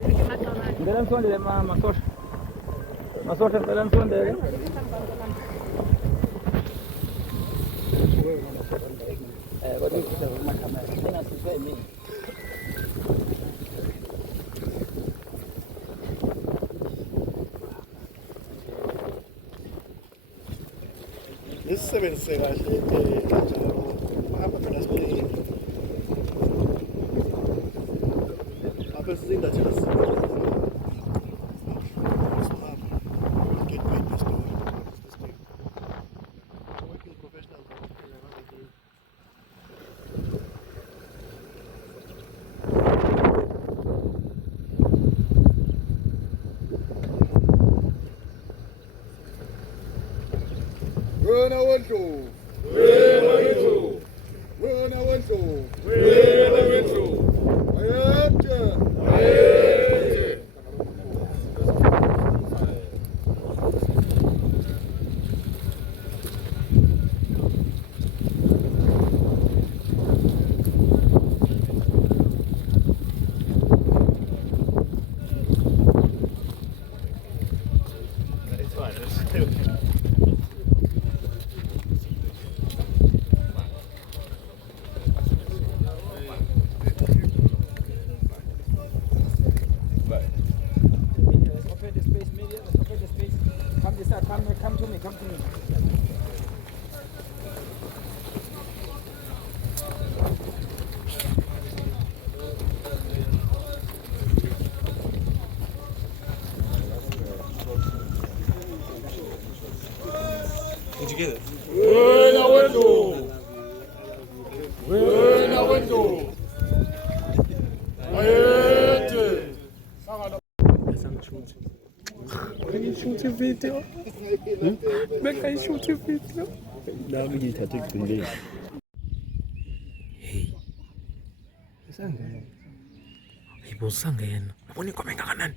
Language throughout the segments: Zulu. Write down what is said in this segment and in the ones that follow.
Ngicela nisondele masosha. Masosha ngicela nisondele. Kodwa ngikuza kumakhamera. Engasizwe yini? Isebenzise kahle kanjalo. Mahamba phela sibhekile. Apha sizinda thina Wena wendlu, wena wendlu, wena wendlu, wena wendlu, ayethe, ayethe. It's fine. Come to me. Did you get it? Wena wendlu. Wena wendlu. Ayethe. Can you shoot a video? Can you shoot a video? Now we need to take the name. Hey. Ibusangena. Abone inkomo engakanani?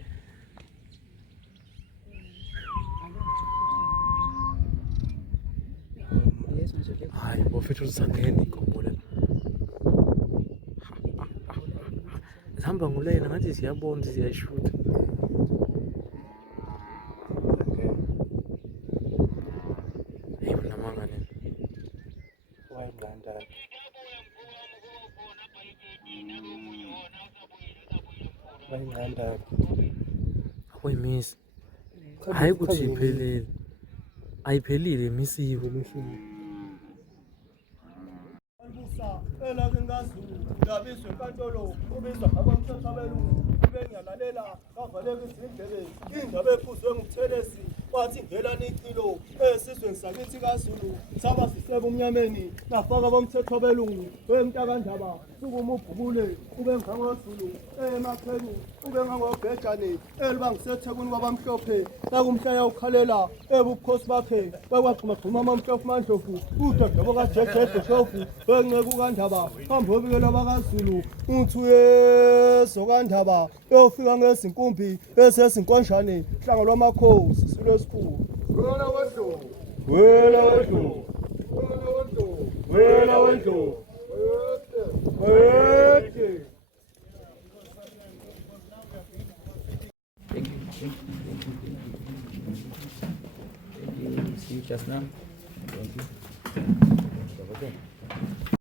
Hayi, bofethu usangena inkomo le. Zihamba ngulela ngathi siyabona siyashuta. Hey, mnamanga nini? Wayingqanda. Wayingqanda. Akuyimisi. Hayi kuthi iphelile. Ayiphelile imisiwe leshini. Ela ngingazulu ngabizwe enkantolo ubizwa abamthetho abelungu bengiyalalela kavaleka izindlebe indaba ephuzwe ngubuthelesi wathi ngelani ichilo esizweni sakithi kaZulu saba sisebe umnyameni nafaka abamthetho abelungu wemntakandaba sukuma ubhubule ube ngangozulu emakheni ube ngangobhejane elibangisethekwini kwabamhlophe nakumhlaya ukhalela ebukhosi bakhe bakwagxumagxuma amamhlophe mandlovu udodabo kajejeje shofu wenceke ukandaba hambe obikela abakaZulu uthi uyezokandaba yofika ngezinkumbi ezezinkonjane hlanga lwamakhosi silo esikhulu wena wendlu wena wendlu wena wendlu wena wendlu ayethe. Thank you. See you just now.